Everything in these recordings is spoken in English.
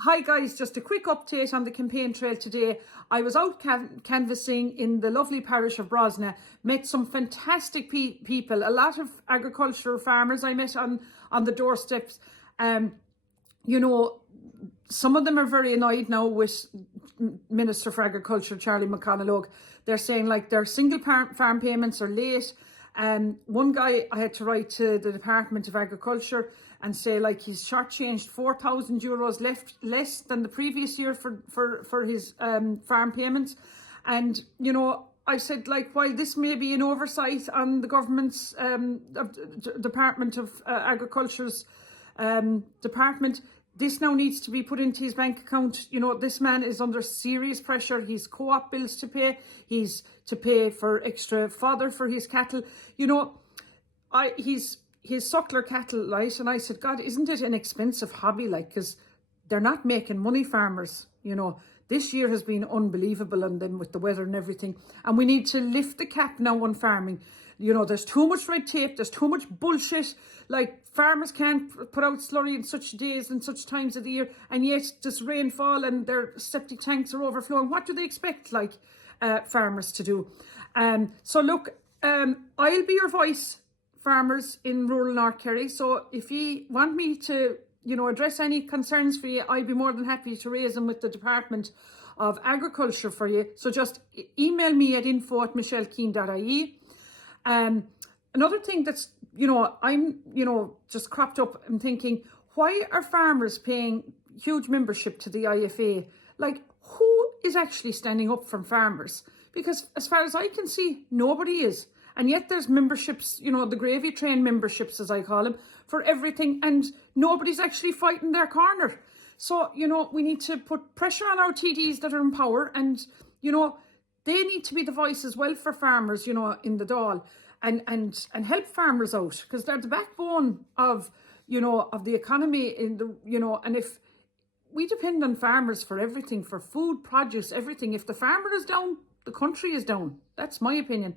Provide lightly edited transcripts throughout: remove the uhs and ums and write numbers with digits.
Hi guys, just a quick update on the campaign trail today. I was out canvassing in the lovely parish of Brosna, met some fantastic people, a lot of agricultural farmers I met on the doorsteps. You know, some of them are very annoyed now with Minister for Agriculture, Charlie McConalogue. They're saying like their single farm payments are late. One guy, I had to write to the Department of Agriculture and say like he's shortchanged €4,000 less than the previous year for his farm payments. And, you know, I said like, while this may be an oversight on the government's Department of Agriculture's department, this now needs to be put into his bank account. You know, this man is under serious pressure. He's co-op bills to pay. He's to pay for extra fodder for his cattle. You know, his suckler cattle, right? And I said, God, isn't it an expensive hobby? Like, because they're not making money, farmers. You know, this year has been unbelievable on them with the weather and everything. And we need to lift the cap now on farming. You know, there's too much red tape. There's too much bullshit. Like, farmers can't put out slurry in such days and such times of the year. And yet, this rainfall and their septic tanks are overflowing. What do they expect, like, farmers to do? So, look, I'll be your voice, farmers in rural North Kerry. So, if you want me to, you know, address any concerns for you, I'd be more than happy to raise them with the Department of Agriculture for you. So just email me at info@michellekeane.ie. Another thing that's, you know, I'm, you know, just cropped up, I'm thinking, why are farmers paying huge membership to the IFA? Like, who is actually standing up for farmers? Because as far as I can see, nobody is. And yet there's memberships, you know, the gravy train memberships, as I call them, for everything. And nobody's actually fighting their corner. So, you know, we need to put pressure on our TDs that are in power. And, you know, they need to be the voice as well for farmers, you know, in the Dáil. And help farmers out. Because they're the backbone of, you know, of the economy in the, you know, and if we depend on farmers for everything, for food, produce, everything. If the farmer is down, the country is down. That's my opinion.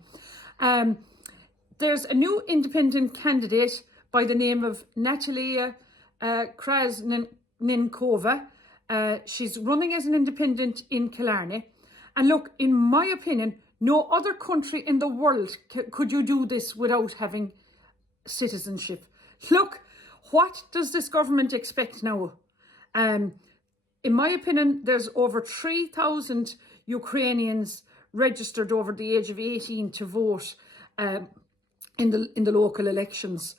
There's a new independent candidate by the name of Natalia Krasninkova. She's running as an independent in Killarney. And look, in my opinion, no other country in the world could you do this without having citizenship. Look, what does this government expect now? In my opinion, there's over 3,000 Ukrainians registered over the age of 18 to vote in the local elections.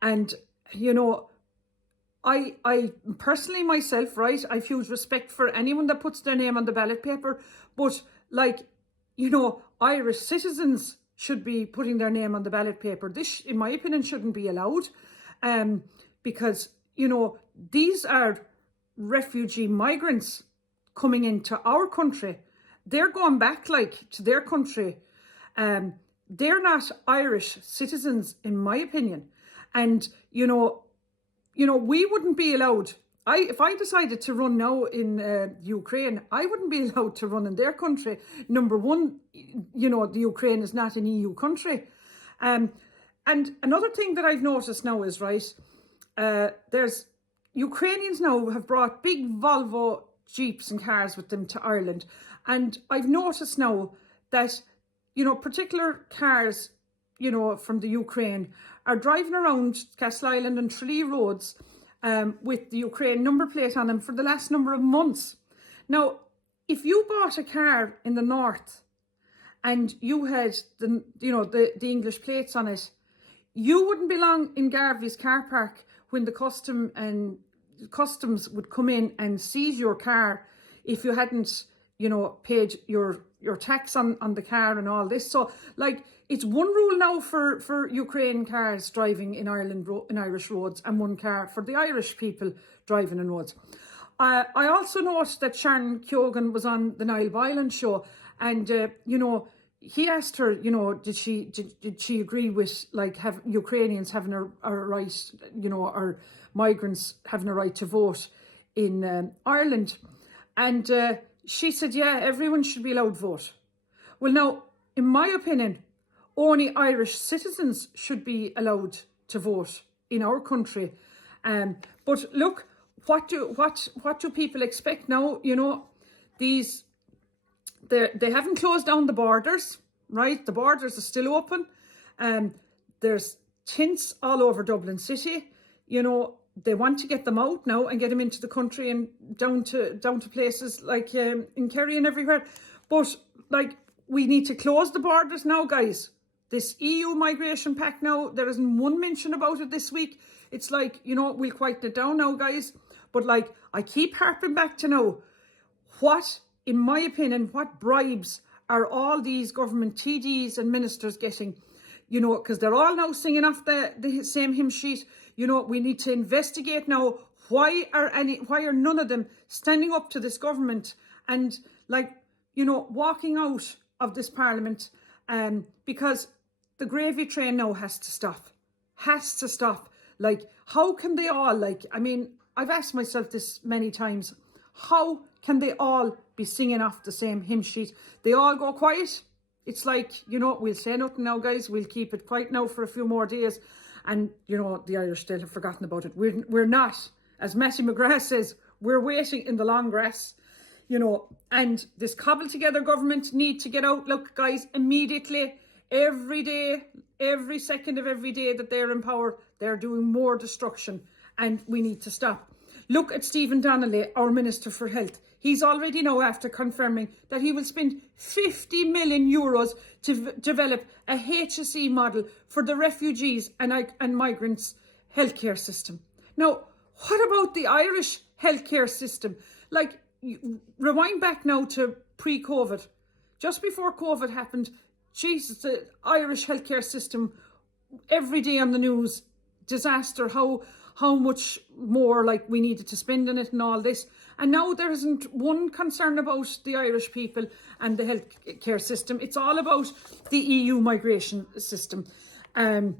And, you know, I personally myself, right, I've huge respect for anyone that puts their name on the ballot paper. But, like, you know, Irish citizens should be putting their name on the ballot paper. This, in my opinion, shouldn't be allowed. Because, you know, these are refugee migrants coming into our country. They're going back, like, to their country. They're not Irish citizens, in my opinion. And, you know, we wouldn't be allowed. If I decided to run now in Ukraine, I wouldn't be allowed to run in their country. Number one, you know, the Ukraine is not an EU country. And another thing that I've noticed now is, right, there's Ukrainians now have brought big Volvo Jeeps and cars with them to Ireland. And I've noticed now that, you know, particular cars, you know, from the Ukraine are driving around Castleisland and Tralee roads with the Ukraine number plate on them for the last number of months. Now, if you bought a car in the north and you had the English plates on it, you wouldn't belong in Garvey's car park when the customs would come in and seize your car if you hadn't, you know, paid your tax on the car and all this. So, like, it's one rule now for Ukraine cars driving in Ireland, in Irish roads, and one car for the Irish people driving in roads. I also noticed that Sharon Keoghan was on the Niall Boylan show, and you know, he asked her, you know, did she agree with, like, have Ukrainians having a right, you know, or migrants having a right to vote in Ireland? And she said, yeah, everyone should be allowed to vote. Well, now, in my opinion, only Irish citizens should be allowed to vote in our country. But look, what do people expect now? You know, they haven't closed down the borders, right? The borders are still open. There's tents all over Dublin City. You know, they want to get them out now and get them into the country and down to places like in Kerry and everywhere. But like, we need to close the borders now, guys. This EU migration pact now, there isn't one mention about it this week. It's like, you know, we'll quieten it down now, guys. But like, I keep harping back to now, what, in my opinion, what bribes are all these government TDs and ministers getting? You know, because they're all now singing off the same hymn sheet. You know, we need to investigate now. Why are none of them standing up to this government and, like, you know, walking out of this parliament? Because the gravy train now has to stop. Has to stop. Like, how can they all, like, I mean, I've asked myself this many times. How can they all be singing off the same hymn sheet? They all go quiet. It's like, you know, we'll say nothing now, guys. We'll keep it quiet now for a few more days. And, you know, the Irish still have forgotten about it. We're not, as Matthew McGrath says, we're waiting in the long grass, you know. And this cobbled together government need to get out. Look, guys, immediately, every day, every second of every day that they're in power, they're doing more destruction. And we need to stop. Look at Stephen Donnelly, our Minister for Health. He's already now after confirming that he will spend 50 million euros to develop a HSE model for the refugees and migrants' healthcare system. Now, what about the Irish healthcare system? Like, rewind back now to pre-COVID. Just before COVID happened, Jesus, the Irish healthcare system, every day on the news, disaster, how much more like we needed to spend on it and all this. And now there isn't one concern about the Irish people and the healthcare system. It's all about the EU migration system. And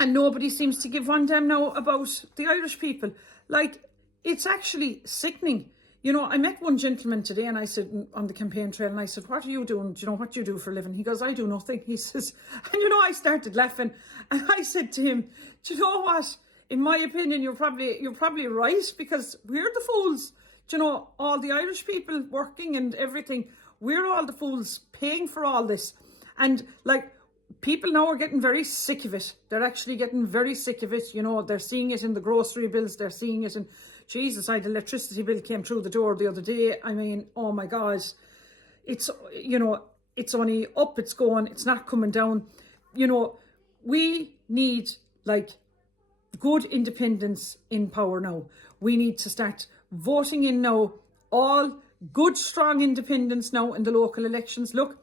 nobody seems to give one damn now about the Irish people. Like, it's actually sickening. You know, I met one gentleman today and I said, on the campaign trail, and I said, what are you doing? Do you know what you do for a living? He goes, I do nothing. He says, and you know, I started laughing. And I said to him, do you know what? In my opinion, you're probably right, because we're the fools. Do you know, all the Irish people working and everything, we're all the fools paying for all this. And like, people now are getting very sick of it. They're actually getting very sick of it. You know, they're seeing it in the grocery bills. They're seeing it in, Jesus, I had an electricity bill came through the door the other day. I mean, oh my God, it's, you know, it's only up, it's going, it's not coming down. You know, we need like good independence in power now. We need to start voting in now all good, strong independents now in the local elections. Look,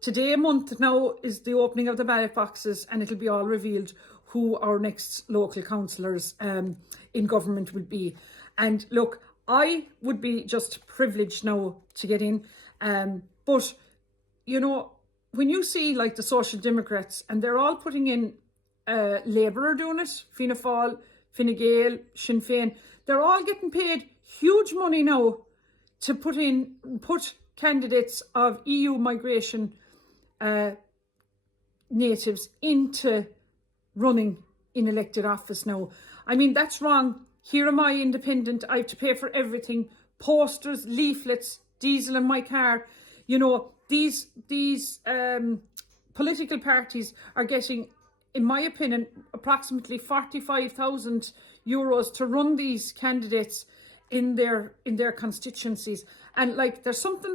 today a month now is the opening of the ballot boxes, and it'll be all revealed who our next local councillors in government will be. And look, I would be just privileged now to get in. But, you know, when you see like the Social Democrats, and they're all putting in Labour are doing it, Fianna Fáil, Fine Gael, Sinn Féin, they're all getting paid huge money now to put candidates of EU migration natives into running in elected office now. I mean, that's wrong. Here am I, independent. I have to pay for everything. Posters, leaflets, diesel in my car. You know, these political parties are getting, in my opinion, approximately 45,000 euros to run these candidates in their constituencies. And like, there's something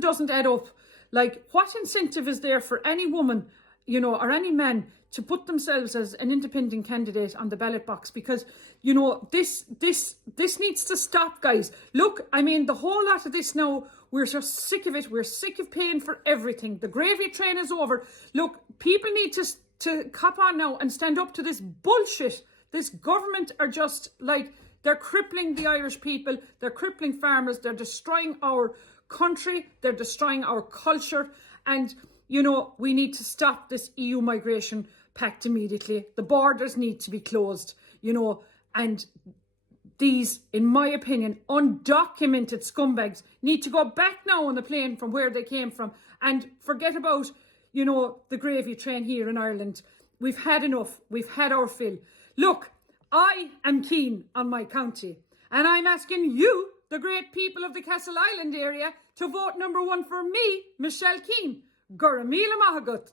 doesn't add up. Like, what incentive is there for any woman, you know, or any man to put themselves as an independent candidate on the ballot box? Because, you know, this needs to stop, guys. Look, I mean, the whole lot of this now, we're just sick of it. We're sick of paying for everything. The gravy train is over. Look, people need to cop on now and stand up to this bullshit. This government are just like, they're crippling the Irish people. They're crippling farmers. They're destroying our country. They're destroying our culture. And, you know, we need to stop this EU migration pact immediately. The borders need to be closed, you know, and these, in my opinion, undocumented scumbags need to go back now on the plane from where they came from and forget about, you know, the gravy train here in Ireland. We've had enough. We've had our fill. Look, I am keen on my county, And I'm asking you, the great people of the Castle Island area, to vote number 1 for me, Michelle Keane. Gurra Míle Maith agat.